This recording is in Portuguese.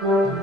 Música